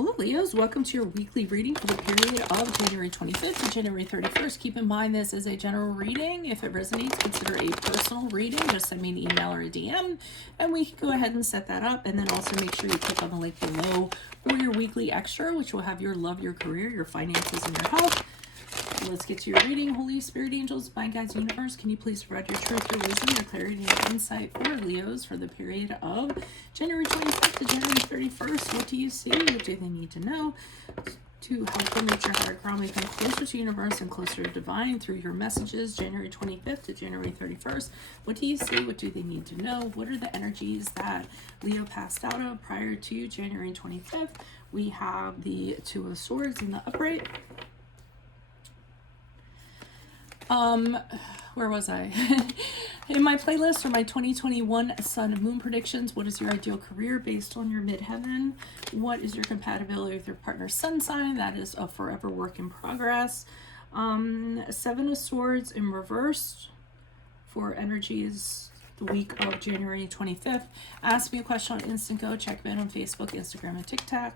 Hello Leos, welcome to your weekly reading for the period of January 25th to January 31st. Keep in mind this is a general reading. If it resonates, consider a personal reading. Just send me an email or a DM and we can go ahead and set that up. And then also make sure you click on the link below for your weekly extra, which will have your love, your career, your finances, and your health. Let's get to your reading. Holy Spirit, angels, divine guides, universe, can you please provide your truth, your wisdom, your clarity, and insight for Leos for the period of January 25th to January 31st? What do you see? What do they need to know to help them reach your higher ground, become closer to universe and closer to divine through your messages, January 25th to January 31st? What do you see? What do they need to know? What are the energies that Leo passed out of prior to January 25th? We have the Two of Swords in the upright. Where was I? In my playlist or my 2021 Sun and Moon predictions, what is your ideal career based on your midheaven? What is your compatibility with your partner's sun sign? That is a forever work in progress. Seven of Swords in reverse for energies the week of January 25th. Ask me a question on Instant Go. Check me out on Facebook, Instagram, and TikTok.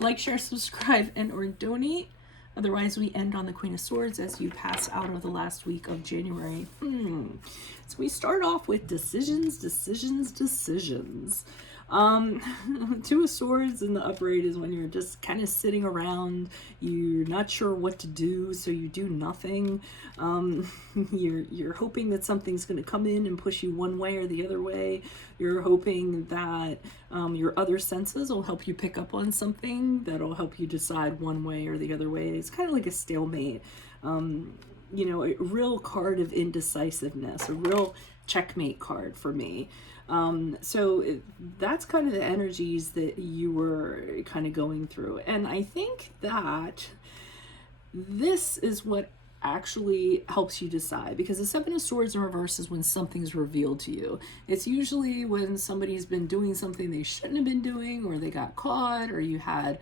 Like, share, subscribe, and or donate. Otherwise, we end on the Queen of Swords as you pass out of the last week of January. So we start off with decisions. Two of Swords in the upright is when you're just kind of sitting around. You're not sure what to do, so you do nothing. You're hoping that something's going to come in and push you one way or the other way. You're hoping that your other senses will help you pick up on something that'll help you decide one way or the other way. It's kind of like a stalemate. You know, a real card of indecisiveness, a real checkmate card for me. That's kind of the energies that you were kind of going through. And I think that this is what actually helps you decide, because the Seven of Swords in reverse is when something's revealed to you. It's usually when somebody's been doing something they shouldn't have been doing, or they got caught, or you had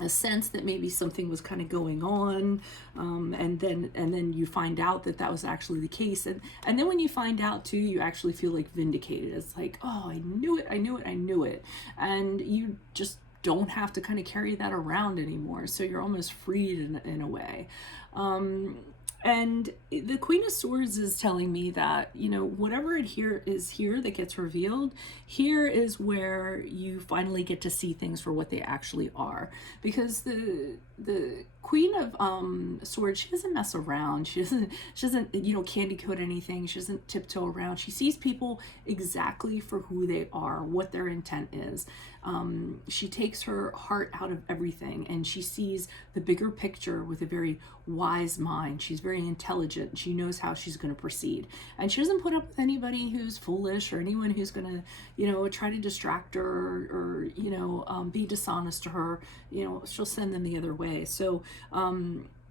a sense that maybe something was kind of going on, and then you find out that that was actually the case, and then when you find out too, you actually feel like vindicated. It's like, oh, I knew it, and you just don't have to kind of carry that around anymore, so you're almost freed in a way. And the Queen of Swords is telling me that, you know, whatever it is here that gets revealed, here is where you finally get to see things for what they actually are. Because the Queen of Swords, she doesn't mess around. She doesn't, you know, candy coat anything. She doesn't tiptoe around. She sees people exactly for who they are, what their intent is. She takes her heart out of everything, and she sees the bigger picture with a very wise mind. She's very intelligent. She knows how she's going to proceed, and she doesn't put up with anybody who's foolish or anyone who's going to, you know, try to distract her or you know, be dishonest to her. You know, she'll send them the other way. So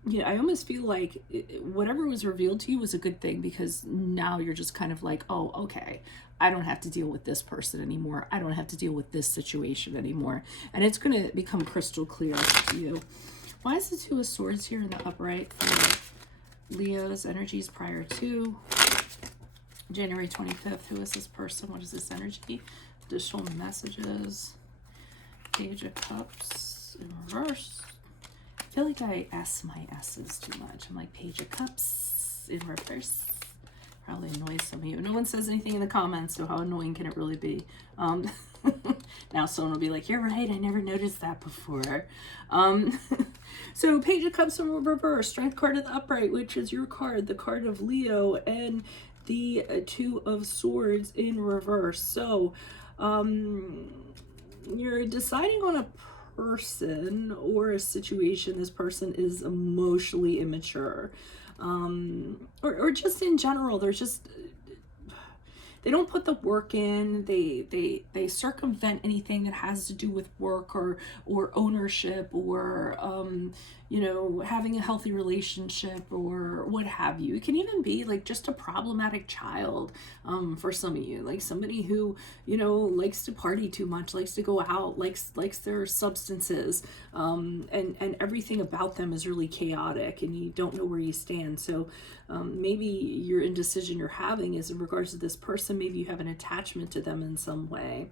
yeah, I almost feel like whatever was revealed to you was a good thing, because now you're just kind of like, oh, okay, I don't have to deal with this person anymore. I don't have to deal with this situation anymore. And it's going to become crystal clear to you. Why is the Two of Swords here in the upright for Leo's energies prior to January 25th? Who is this person? What is this energy? Additional messages. Page of Cups in reverse. I feel like I S my S's too much. I'm like, Page of Cups in reverse. Probably annoys some of you. No one says anything in the comments, so how annoying can it really be? Now someone will be like, you're right, I never noticed that before. So Page of Cups in reverse, Strength card in the upright, which is your card, the card of Leo, and the Two of Swords in reverse. So you're deciding on a person or a situation. This person is emotionally immature, or just in general, they're just, they don't put the work in. They circumvent anything that has to do with work or ownership or having a healthy relationship or what have you. It can even be like just a problematic child, for some of you, like somebody who, likes to party too much, likes to go out, likes their substances, and everything about them is really chaotic and you don't know where you stand. So maybe your indecision you're having is in regards to this person. Maybe you have an attachment to them in some way.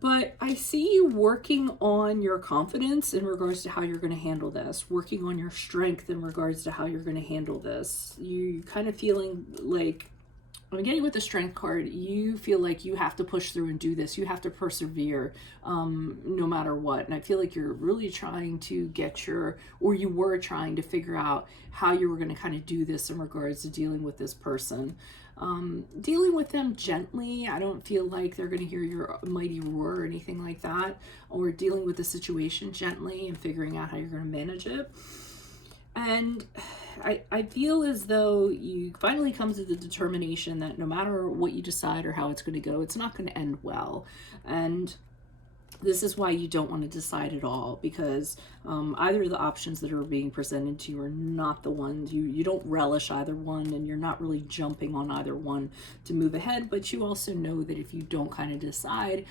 But I see you working on your confidence in regards to how you're going to handle this, working on your strength in regards to how you're going to handle this. You kind of feeling like, I'm getting with the strength card, you feel like you have to push through and do this. You have to persevere no matter what. And I feel like you're really trying to you were trying to figure out how you were going to kind of do this in regards to dealing with this person. Dealing with them gently. I don't feel like they're going to hear your mighty roar or anything like that, or dealing with the situation gently and figuring out how you're going to manage it. And I feel as though you finally come to the determination that no matter what you decide or how it's going to go, it's not going to end well. And this is why you don't want to decide at all, because either of the options that are being presented to you are not the ones you don't relish either one, and you're not really jumping on either one to move ahead. But you also know that if you don't kind of decide,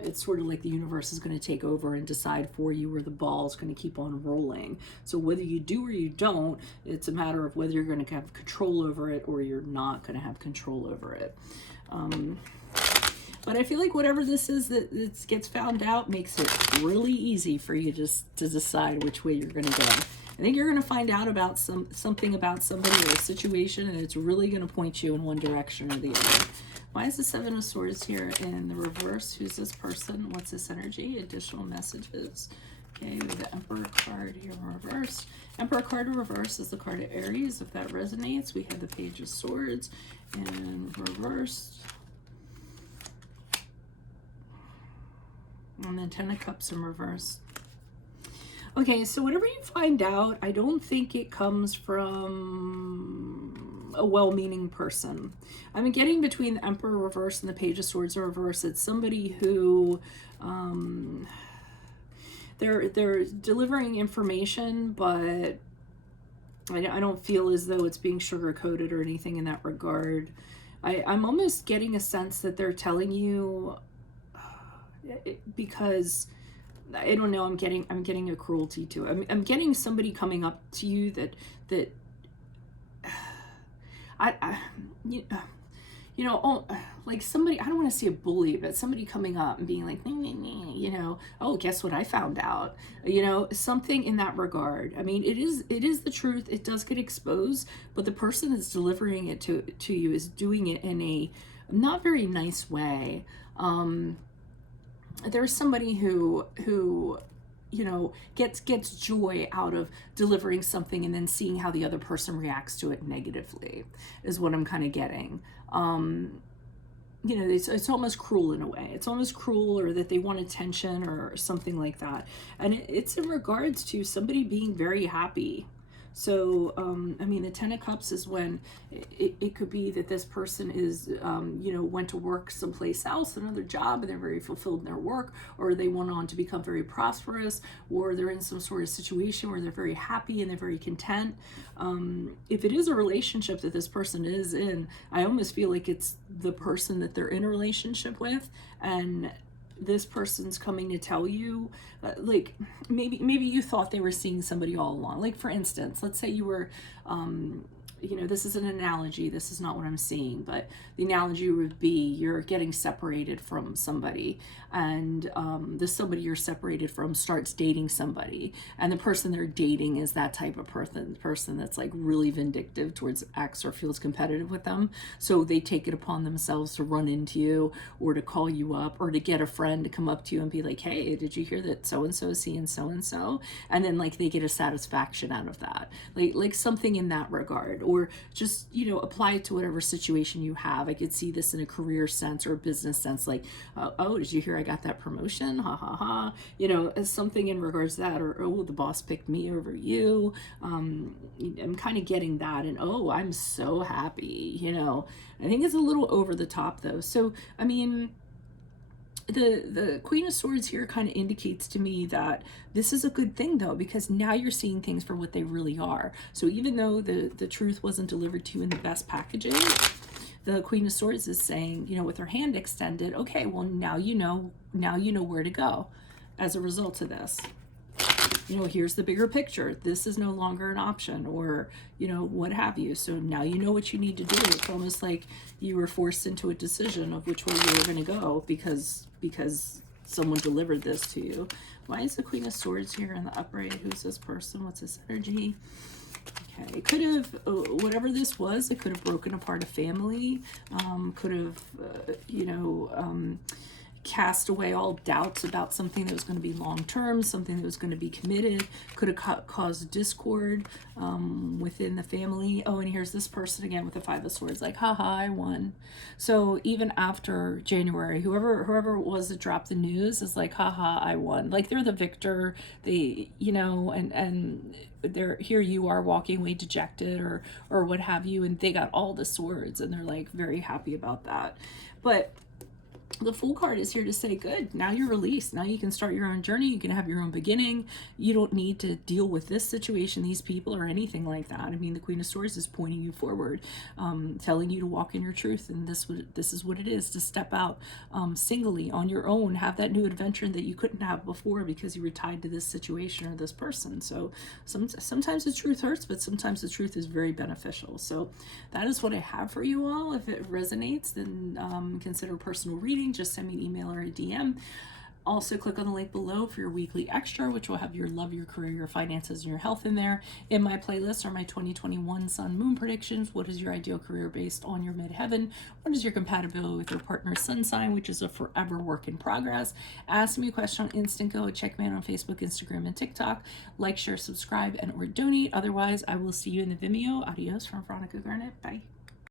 it's sort of like the universe is going to take over and decide for you, where the ball is going to keep on rolling. So whether you do or you don't, it's a matter of whether you're going to have control over it or you're not going to have control over it. But I feel like whatever this is that gets found out makes it really easy for you just to decide which way you're going to go. I think you're going to find out about something about somebody or a situation, and it's really going to point you in one direction or the other. Why is the Seven of Swords here in the reverse? Who's this person? What's this energy? Additional messages. Okay, we have the Emperor card here in reverse. Emperor card in reverse is the card of Aries. If that resonates, we have the Page of Swords in reverse. And then Ten of Cups in reverse. Okay, so whatever you find out, I don't think it comes from a well-meaning person. I'm getting between the Emperor reverse and the Page of Swords in reverse. It's somebody who they're delivering information, but I don't feel as though it's being sugar-coated or anything in that regard. I'm almost getting a sense that they're telling you because I don't know, I'm getting a cruelty to it. I'm getting somebody coming up to you that like somebody, I don't want to say a bully, but somebody coming up and being like, oh, guess what I found out, something in that regard. I mean, it is the truth. It does get exposed, but the person that's delivering it to you is doing it in a not very nice way. There's somebody who gets joy out of delivering something and then seeing how the other person reacts to it negatively, is what I'm kind of getting. It's almost cruel in a way. It's almost cruel, or that they want attention or something like that. And it's in regards to somebody being very happy. So, the Ten of Cups is when it could be that this person is, went to work someplace else, another job, and they're very fulfilled in their work, or they went on to become very prosperous, or they're in some sort of situation where they're very happy and they're very content. If it is a relationship that this person is in, I almost feel like it's the person that they're in a relationship with, and this person's coming to tell you, like maybe you thought they were seeing somebody all along. Like, for instance, let's say you were this is an analogy, this is not what I'm seeing, but the analogy would be you're getting separated from somebody, and the somebody you're separated from starts dating somebody, and the person they're dating is that type of person that's like really vindictive towards ex or feels competitive with them. So they take it upon themselves to run into you, or to call you up, or to get a friend to come up to you and be like, hey, did you hear that so-and-so is seeing so-and-so? And then like they get a satisfaction out of that, like something in that regard. Or just, apply it to whatever situation you have. I could see this in a career sense or a business sense, like, oh, did you hear I got that promotion? Ha ha ha. As something in regards to that, or, oh, the boss picked me over you. I'm kind of getting that, and oh, I'm so happy. I think it's a little over the top though. So, The Queen of Swords here kind of indicates to me that this is a good thing, though, because now you're seeing things for what they really are. So even though the truth wasn't delivered to you in the best packaging, the Queen of Swords is saying, you know, with her hand extended, okay, well, now you know where to go as a result of this. You know, here's the bigger picture. This is no longer an option, or, you know, what have you. So now you know what you need to do. It's almost like you were forced into a decision of which way you were going to go because someone delivered this to you. Why is the Queen of Swords here in the upright? Who's this person? What's this energy? Okay, it could have, whatever this was, it could have broken apart a family, could have, cast away all doubts about something that was going to be long-term, something that was going to be committed, could have caused discord within the family. Oh, and here's this person again with the Five of Swords, like, haha, I won. So even after January, whoever it was that dropped the news is like, haha, I won. Like, they're the victor. They, you know, and they're here, you are walking away dejected or what have you, and they got all the swords and they're like very happy about that. But the Fool card is here to say, good, now you're released. Now you can start your own journey. You can have your own beginning. You don't need to deal with this situation, these people, or anything like that. I mean, the Queen of Swords is pointing you forward, telling you to walk in your truth. And this is what it is, to step out singly on your own, have that new adventure that you couldn't have before because you were tied to this situation or this person. So sometimes the truth hurts, but sometimes the truth is very beneficial. So that is what I have for you all. If it resonates, then consider personal reading. Just send me an email or a DM. Also, click on the link below for your weekly extra, which will have your love, your career, your finances, and your health in there. In my playlist are my 2021 Sun Moon predictions. What is your ideal career based on your midheaven? What is your compatibility with your partner's sun sign, which is a forever work in progress? Ask me a question on Instant Go. Check me out on Facebook, Instagram, and TikTok. Like, share, subscribe, and or donate. Otherwise, I will see you in the Vimeo. Adios from Veronica Garnett. Bye.